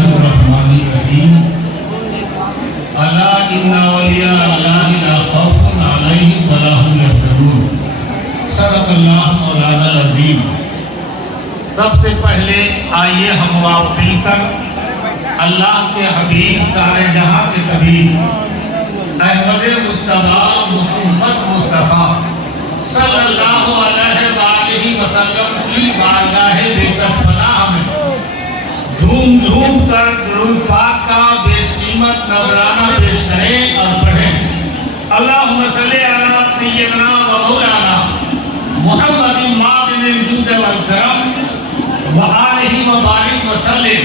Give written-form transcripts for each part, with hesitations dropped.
اللہ الرحمن الرحیم الا ان اولیاء اللہ لا خوف علیہم ولا هم یحزنون صدق اللہ مولانا العظیم۔ سب سے پہلے آئیے ہم آپ مل کر اللہ کے حبیب سارے جہاں کے طبیب احمد مصطفیٰ محمد مصطفیٰ صلی اللہ علیہ وآلہ وسلم کی بارگاہ بےکس پناہ میں دھوم دھوم کر درود پاک کا بیش قیمت نذرانہ پیش کریں اور پڑھیں۔ اللہم صلی علی سیدنا و مولانا محمد معدن الجود والکرم وآلہ وبارک وسلم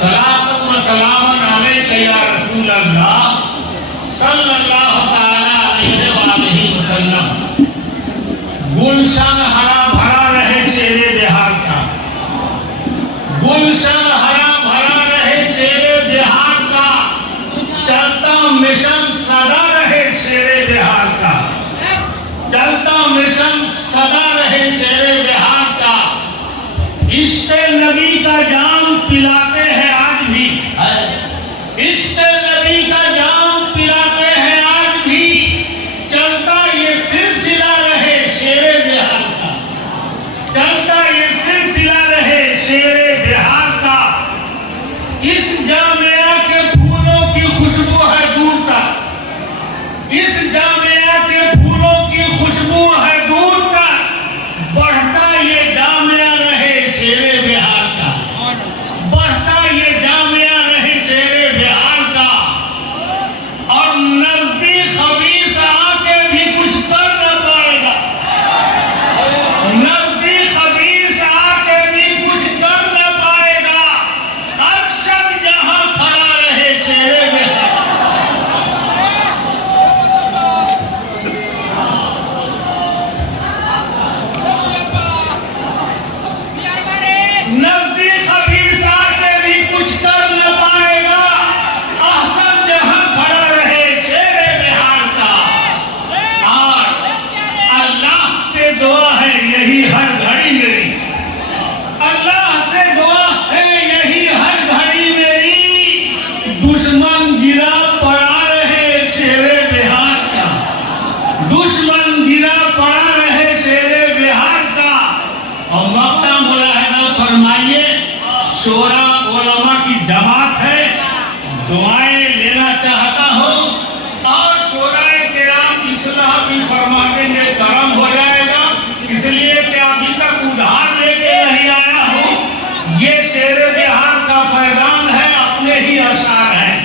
صلاۃ و سلام علیک یا رسول اللہ صلی اللہ تعالی علیہ وآلہ وسلم۔ گلشن ہرا بھرا رہے شیر بہار کا، گلشن ہرا بھرا رہے شیر بہار کا، چلتا مشن سدا رہے شیر بہار کا، چلتا مشن سدا رہے شیر بہار کا۔ عشق نبی کا جام پلاتے ہیں آج بھی، عشق نبی کا جام پلاتے ہیں آج بھی، چلتا یہ سلسلہ رہے شیر بہار کا، چلتا یہ سلسلہ رہے شیر بہار کا۔ اس جامعہ کے پھولوں کی خوشبو ہے دور تک، اس جامعہ کے پھولوں کی خوشبو ہے دور تک، بڑھتا یہ جامعہ رہے شیر بہار کا، بڑھتا یہ جامعہ رہے شیر بہار کا۔ اور نزدیک خبیث آ کے بھی کچھ کر نہ پائے گا، نزدیک خبیث آ کے بھی کچھ کر نہ پائے گا، ارشد جہاں کھڑا رہے شیر بہار نزدیک خبیث آ کے بھی کچھ کر نہ پائے گا، احسن جہاں کھڑا رہے شیر بہار کا۔ اور اللہ سے دعا ہے یہی ہر گھڑی میری، اللہ سے دعا ہے یہی ہر گھڑی میری، دشمن گرا پڑا رہے شیر بہار کا، دشمن گرا پڑا رہے شیر بہار کا۔ اور موقع ملاحظہ فرمائیے، شورا علماء کی جماعت ہے، دعائیں لینا چاہتا ہوں، اور شورا کرام اصلاح بھی فرما دیں گے، کرم ہو جائے گا، اس لیے کہ ابھی تک ادھار لے کے نہیں آیا ہوں۔ یہ شیر بہار کا فیضان ہے، اپنے ہی اشعار ہیں۔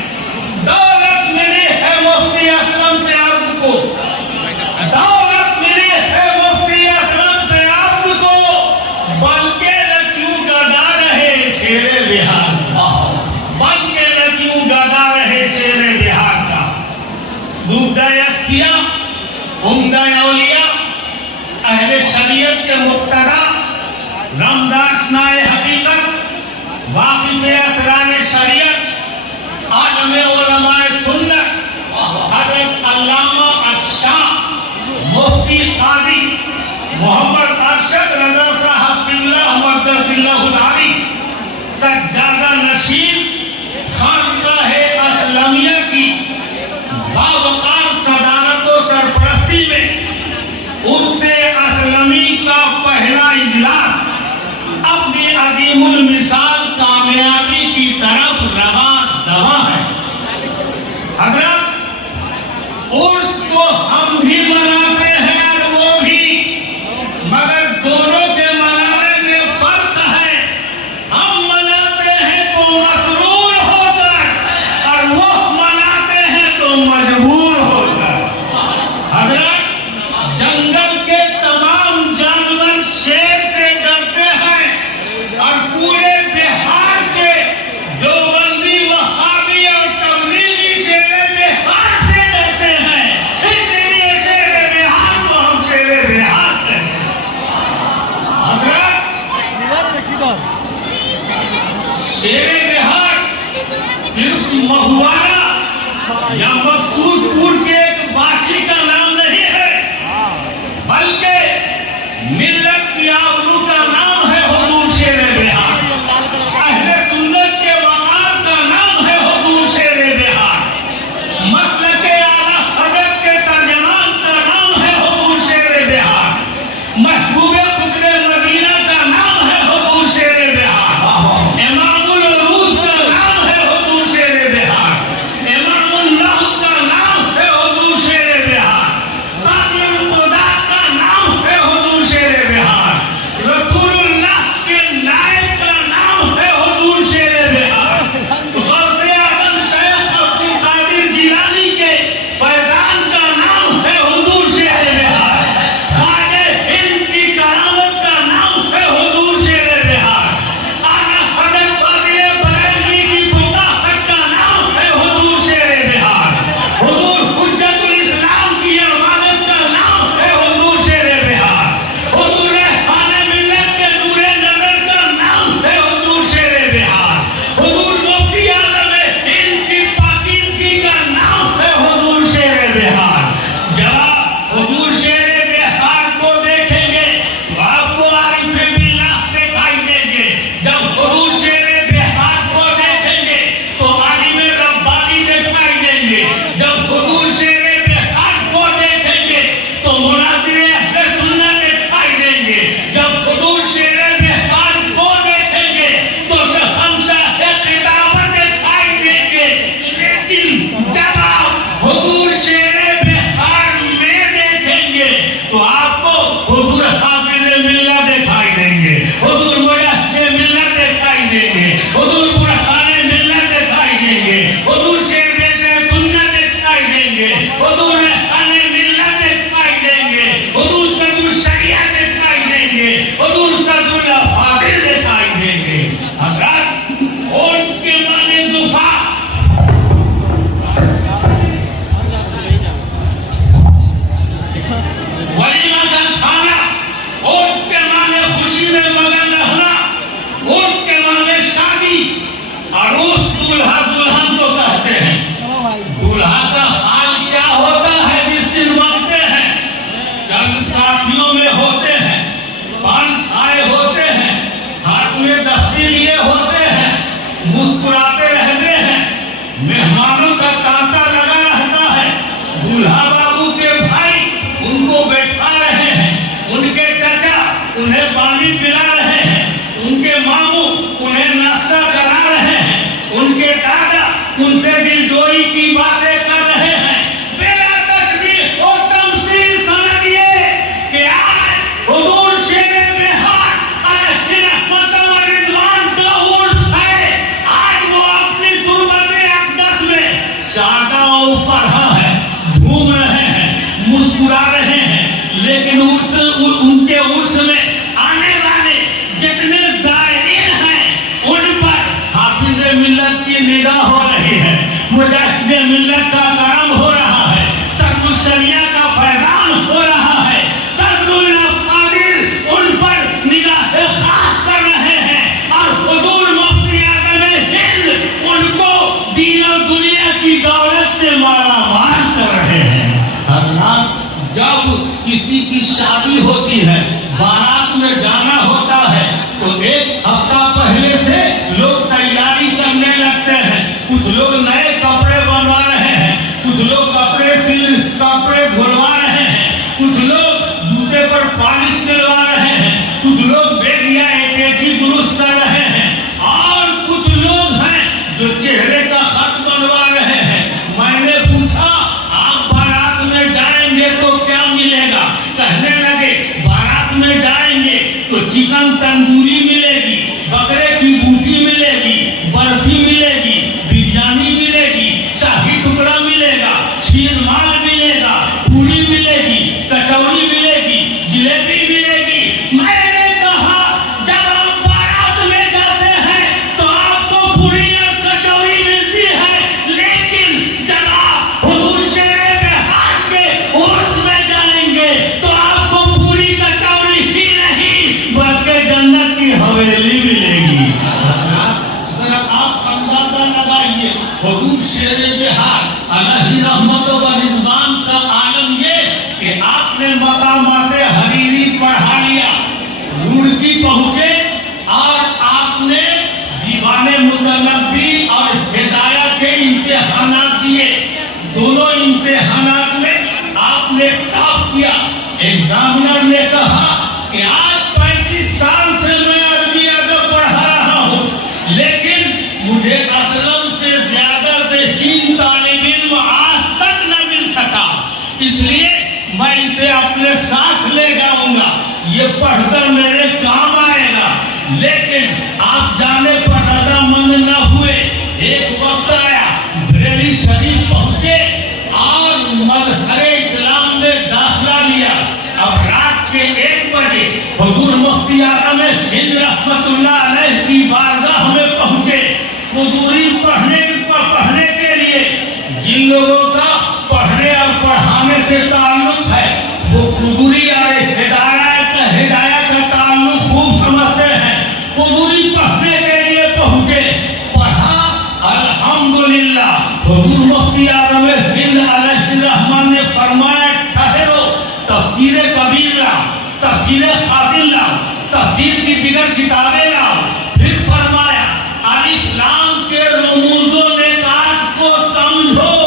دولت ملی ہے مفتی اسلم سے آپ کو، دولت ملی ہے مفتی اسلم سے آپ کو، بلکہ نہ کیوں گدا رہے شیر بہار کا، بلکہ نہ کیوں گدا رہے شیر بہار کا۔ زبدہ اصفیاء، عمدہ اولیاء، اہل شریعت کے مقتدا، رمداشنائے حقیقت، واقف اسرار شریعت، عالم علماء سنت، حضرت علامہ الشاہ مفتی قاضی محمد ارشد رضا صاحب قبلہ مقدس اللہ العالی، سجادہ نشین خانقاہ اسلامیہ کی باوقار صدارت و سرپرستی میں، ان سے اسلامی کا پہلا اجلاس اپنی عظیم المثال کامیابی کی طرف رواں دواں ہے۔ حضرت عرس کو ہم بھی مناتے ہیں اور وہ بھی، مگر دونوں کے منانے میں فرق ہے۔ ہم مناتے ہیں تو مسرور ہو کر، اور وہ مناتے ہیں تو مجبور ہو کر۔ حضرت جنگل کے تمام جانور شیر سے ڈرتے ہیں، اور پورے بہار کے دیوبندی وہابی اور تبلیغی شیر بہار سے ڈرتے ہیں، اس لیے شیر بہار کو ہم شیر بہار کہتے ہیں۔ حضرت شیر بہار صرف مہوارہ یا مقصود پور کے ایک باشی کا نام نہیں ہے، بلکہ ملت کی آبرو کا نام ہے حضور شیر بہار۔ اہل سنت کے وقار हंसी लिए होते हैं, मुस्कुराते रहते हैं, मेहमानों का तांता लगा रहता है। दूल्हा बाबू के भाई उनको बैठा रहे हैं, उनके चाचा उन्हें पानी पिला रहे हैं, उनके मामू उन्हें नाश्ता करा रहे हैं, उनके दादा उनसे दिलजोई की बातें कर रहे हैं। मेरा तस्वीर और तमसील समझिए कि आज हुजूर शेरे बेहार अलैहि रहमत व रिजवान का उर्स है। आज वो अपनी गुरबत अक़दस में शादा और फरहा है, झूम रहे हैं, मुस्कुरा रहे हैं। लेकिन उनके उर्स में आने वाले जितने ज़ायरीन हैं उन पर हाफिज़ मिल्लत की निगाह हो रही है, मुजाहिद मिल्लत का करम हो रहा है, सरमुल शरिया का फैज़ान हो रहा है, सदरुल अफ़ादिल उन पर निगाह खास कर रहे हैं और हुजूर मुफ्ती आज़म हिंद उनको दीन और दुनिया की दौलत से मालामाल कर रहे हैं। हज़रात, जब किसी की शादी होती है, बारात में जाना होता है, तो एक हफ्ता पहले से लोग तैयारी करने लगते हैं। कुछ लोग नए कपड़े बनवा रहे हैं, कुछ लोग कपड़े धुलवा रहे हैं, कुछ लोग जूते पर पॉलिश दिलवा रहे हैं, कुछ लोग बैग या अटैची दुरुस्त कर रहे हैं, और कुछ लोग हैं जो चेहरे का खत बनवा रहे हैं। मैंने पूछा, आप बारात में जाएंगे तो क्या मिलेगा? कहने लगे, बारात में जाएंगे तो चिकन तंदूरी मिलेगी, बकरे की बूटी मिलेगी, बर्फी मिलेगी, बिरयानी मिलेगी, शाही टुकड़ा मिलेगा, शीरमाल मिलेगा, पूरी मिलेगी, कचौड़ी मिलेगी, जिलेबी मिलेगी। मैंने कहा, जब आप बारात में जाते हैं तो आपको पूरी और कचौड़ी मिलती है, लेकिन जब आप हुजूर शेरे बेहार के उर्स में जाएंगे तो आपको पूरी कचौड़ी ही नहीं बल्कि जन्नत की हवेली मिलेगी। अगर आप अंदाजा लगाइए, हुजूर शेरे बेहार अलैहि रहमत व रिजवान का आलम ये कि आपने मकामाते हरीरी पढ़ा लिया, रुड़की पहुंचे और आपने दीवाने मुतनब्बी और हिदाया के इम्तिहानात दिए। दोनों इम्तिहानात में आपने टॉप किया। एग्जामिनर ने कहा कि आज 35 साल से मैं अरबी अदब पढ़ा रहा हूँ, लेकिन मुझे असलम से ज्यादा से 3 तालिब इल्म आज तक न मिल सका, इसलिए मैं इसे अपने साथ ले जाऊंगा, ये पढ़कर मेरे काम आएगा। लेकिन आप जाने पर रजामंद न हुए। एक वक्त आया, बरेली शरीफ पहुंचे और मज़हर इस्लाम में दाखिला लिया। अब रात के 1 बजे हुजूर मुफ्ती आज़म हिंद रहमतुल्लाह अलैह की बारगाह में पहुंचे। कुदूरी पढ़ने के लिए जिन लोगों का पढ़ने और पढ़ाने से ताल्लुक है, वो कुदूरी और हिदायत का ताल्लुक खूब समझते हैं। कुदूरी पढ़ने के लिए पहुंचे, पढ़ा, अल्हम्दुलिल्लाह। हुजूर मुफ्ती आज़म हिंद अलैहि रहमान ने फरमाया, ठहरो, तफसीर कबीर लाओ, तफसीर खातिल लाओ, तफसीर की दिगर किताबें लाओ। फिर फरमाया, अलिफ लाम के रुमूज़ो निकात को समझो।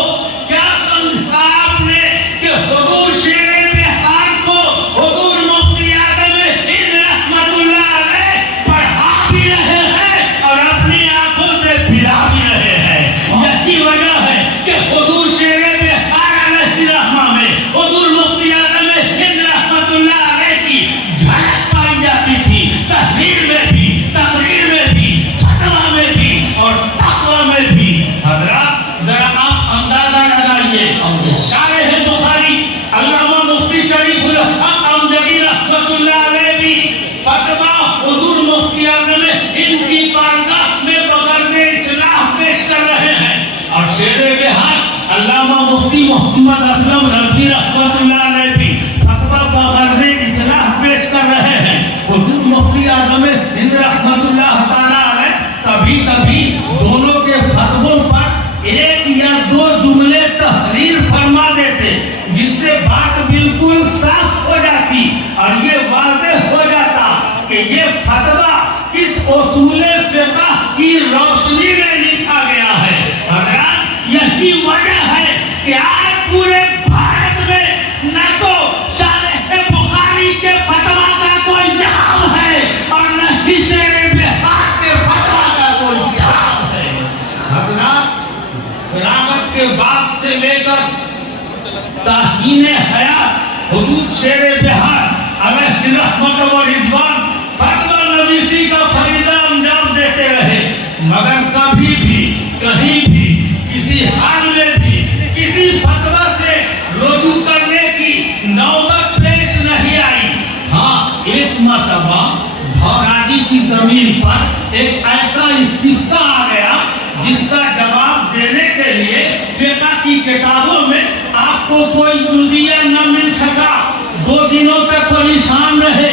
क्या समझा आपने कि हुजूर शेरे बेहार को हुजूर मुफ्ती आज़म हिंद रहमतुल्लाह अलैह पढ़ा भी रहे हैं और अपनी आंखों से पिला भी रहे हैं। यही वजह है कि हुजूर शेरे बेहार अलैहि रहमा में हुजूर मुफ्ती आज़म हिंद रहमतुल्लाह अलैह की झलक पाई जाती थी, तहरीर में भी, तकरीर में भी, फतवा में भी और तक़वा में भी। हज़रात, जरा आप अंदाजा लगाइए, शारिह बुखारी अल्लामा मुफ्ती शरीफुल हक अमजदी रहमतुल्लाह अलैह भी फतवा हुजूर मुफ्ती आज़म हिंद की बारगाह में बग़र्ज़ इस्लाह पेश कर रहे हैं। और शेरे बेहार अल्लामा मुफ्ती मोहम्मद असलम रज़वी रहमतुल्लाह अलैह भी फतवा बग़र्ज़ इस्लाह पेश कर रहे हैं। हुजूर मुफ्ती आज़म हिंद रहमतुल्लाह ताला अलैह कभी कभी दोनों के फतवों पर 1 या 2 जुमले तहरीर फरमा देते, जिससे बात बिल्कुल साफ हो जाती और ये वाज़ेह हो जाता कि ये फतवा किस उसूल फिक़्ह की रोशनी में लिखा गया है। हज़रात यही वजह है कि आज पूरे भारत में न तो शाह बुखारी के फतवा का कोई जवाब है और न ही शेर बिहार के फतवा का कोई जवाब है। हज़रात फ़िराक़त के बाद से लेकर ताहीने हयात हुदूद शेर बिहार अलैहि रहमत व रिज़वान फतवा नवीसी का फरीज़ा अंजाम देते रहे, मगर कभी भी कहीं भी किसी हाल में भी किसी फतवा से रुजू करने की नौबत पेश नहीं आई। हाँ, एक मरतबा धौराजी की जमीन पर एक ऐसा इस्तिफ्ता आ गया जिसका जवाब देने के लिए फिक़्ह की किताबों में आपको कोई जुज़िया न मिल सका। 2 दिनों तक परेशान रहे।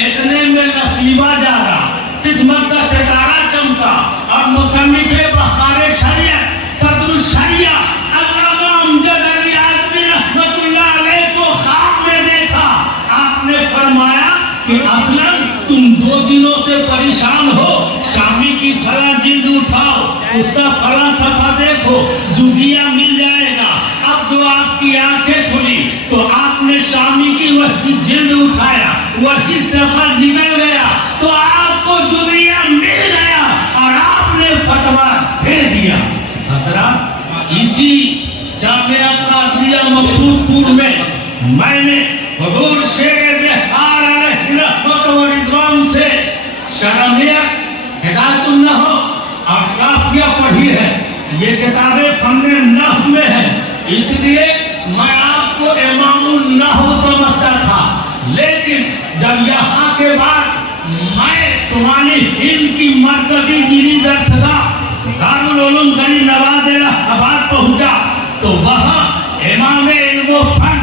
इतने में नसीबा जागा, किस्मत का सितारा चमका और मुसन्निफ़े बहारे शरीयत सदरुल शरिया अल्लामा अमजद अली आज़मी रहमतुल्लाह अलैह को ख्वाब में देखा। आपने फरमाया कि अफलन तुम 2 दिनों से परेशान हो, शामी की फला जिल्द उठाओ, उसका फला सफा देखो, जुजिया मिल जाएगा। अब जो आपकी आंखें खुली तो आपने शामी की वही जिल्द उठाया, वही सफा निकल गया तो आपको जुजिया मिल गया और आपने फतवा दे दिया। हज़रात इसी जामिया कादरिया मकसूदपुर में मैंने हुजूर शेर बिहार अलैहि रहमत व रिज़वान से शरमियत हिदायतुन नहव और काफिया पढ़ी है। ये किताबें फन्ने नहव में है, इसलिए मैं आपको इमामुन नहव समझता था, लेकिन जब यहाँ के बाद मैं शुमाली हिंद की मरकजी दीनी दरसगाह दारुल उलूम गनी नवाज इलाहाबाद पहुँचा तो वहाँ इमाम इल्म व फन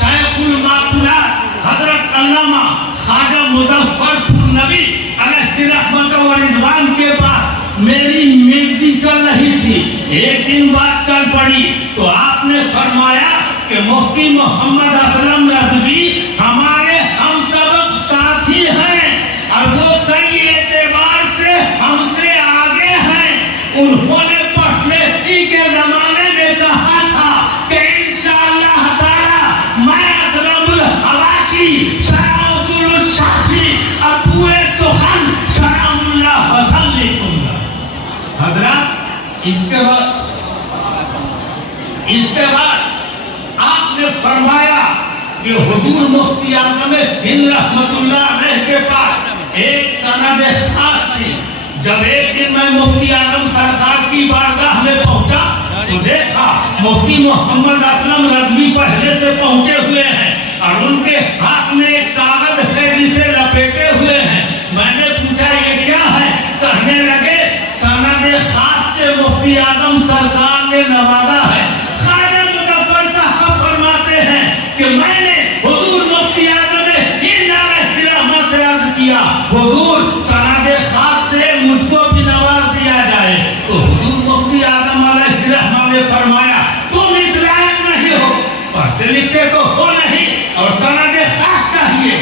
शायखुल माक़ूलात हज़रत अल्लामा ख्वाजा मुज़फ़्फ़रपुर नबी अलैहि रहमत व रिज़वान के पास मेरी मीटिंग चल रही थी। एक दिन बात चल पड़ी तो आपने फरमाया कि मुफ्ती मोहम्मद असलम रज़वी हमारे हम सबक साथी हैं और वो कई एतबार से हमसे आगे हैं। उन्होंने पहले ही के जमाने में कहा था कि इंशाअल्लाह ताला मैं असलमुल हवाशी सलामुल शाफी अबूए सुखन सलामुल्लाह वसल्लम। हज़रात इसके बाद आपने फरमाया कि हुजूर मुफ्ती आज़म हिंद रहमतुल्लाह अलैह के पास एक सनद खास थी। जब एक दिन मैं मुफ्ती आज़म सरकार की बारगाह में पहुंचा तो देखा मुफ्ती मोहम्मद असलम रज़वी पहले से पहुंचे हुए हैं और उनके हाथ में एक कागज है जिसे लपेटे हुए हैं। मैंने पूछा ये क्या है? कहने लगे सनद खास से मुफ्ती आज़म सरकार ने नवाजा है। ख्वाजा मुज़फ़्फ़र साहब फरमाते हैं कि मैंने हुजूर मुफ्ती आज़म हिंद अलैहि रहमत से अर्ज किया, हुजूर सनद खास से मुझको भी नवाज दिया जाए। तो हुजूर मुफ्ती आज़म अलैहि रहमत ने फरमाया तुम इस लायक नहीं हो, पढ़ते लिखते तो हो नहीं और सनद खास चाहिए।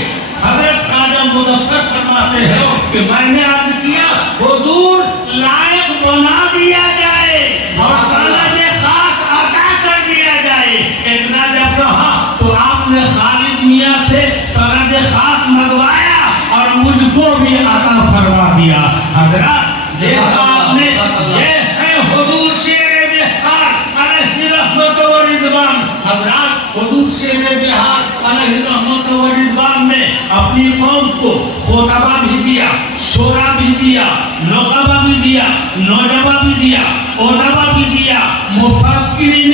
हज़रत ख्वाजा मुज़फ़्फ़र फरमाते हैं कि मैंने अर्ज किया हुजूर लायक बना दिया जाए और सनद खास अदा कर दिया जाए। इतना जब कहा तो आपने खालिद मियाँ से सनद खास मंगवाया और मुझको भी अता फरमा दिया। हज़रात देखा आपने, ये है हुजूर शेर बिहार अलैहि रहमत व रिज़वान। हज़रात हुजूर शेर बिहार अलैहि रहमत व रिज़वान ने अपनी कौम को खुतबा भी दिया, शोरा भी दिया, नुक़बा भी दिया, नौजवा भी दिया, उलमा भी दिया, मुफक्किरीन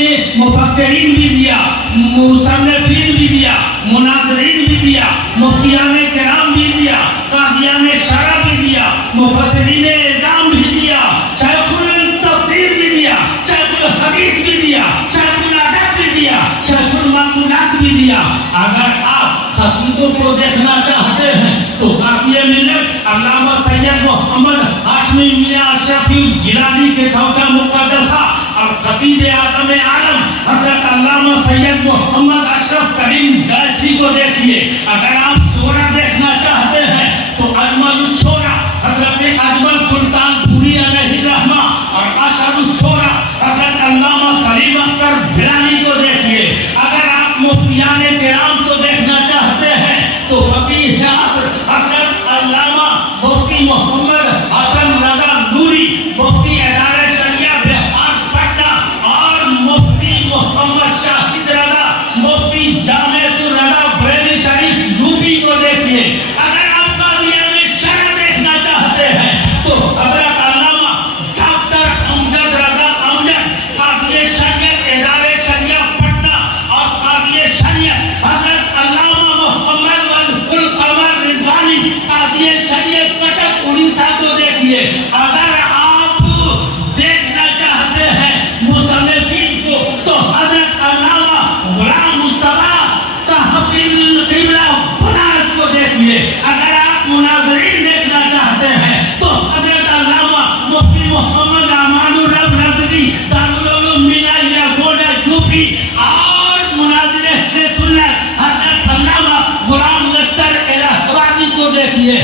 भी दिया, मुसन्निफ़ीन भी दिया, मुनाज़िरीन भी दिया, मुफ्तियाने किराम भी दिया, कादियाने शरअ भी दिया, मुफस्सिरीने इज़ाम भी दिया, शायखुल तफ़सीर भी दिया, शायखुल हदीस भी दिया, शायखुल अदब भी दिया, शायखुल माक़ूलात भी दिया। अगर आप खतीबों को देखना चाहते हैं तो काफ़िए मिल्लत अल्लामा सैयद मोहम्मद हाशमी मियां अशरफी जिलानी के चौथा मुक़द्दसा और खतीब आज़म आलम हज़रत अल्लामा सैयद मोहम्मद अशरफ करीम जायसी को देखिए। अगर आप शोरा देखना चाहते हैं तो अजमल शोरा हज़रत अजमल सुल्तान دیکھیے. اگر آپ مناظرین دیکھنا چاہتے ہیں تو حضرت علامہ مفتی محمد امان الرب رضوی دارالعلوم مینائیہ گوڈا یوپی اور مناظر اہل سنت حضرت علامہ غلام لشکر الہ آبادی کو دیکھیے.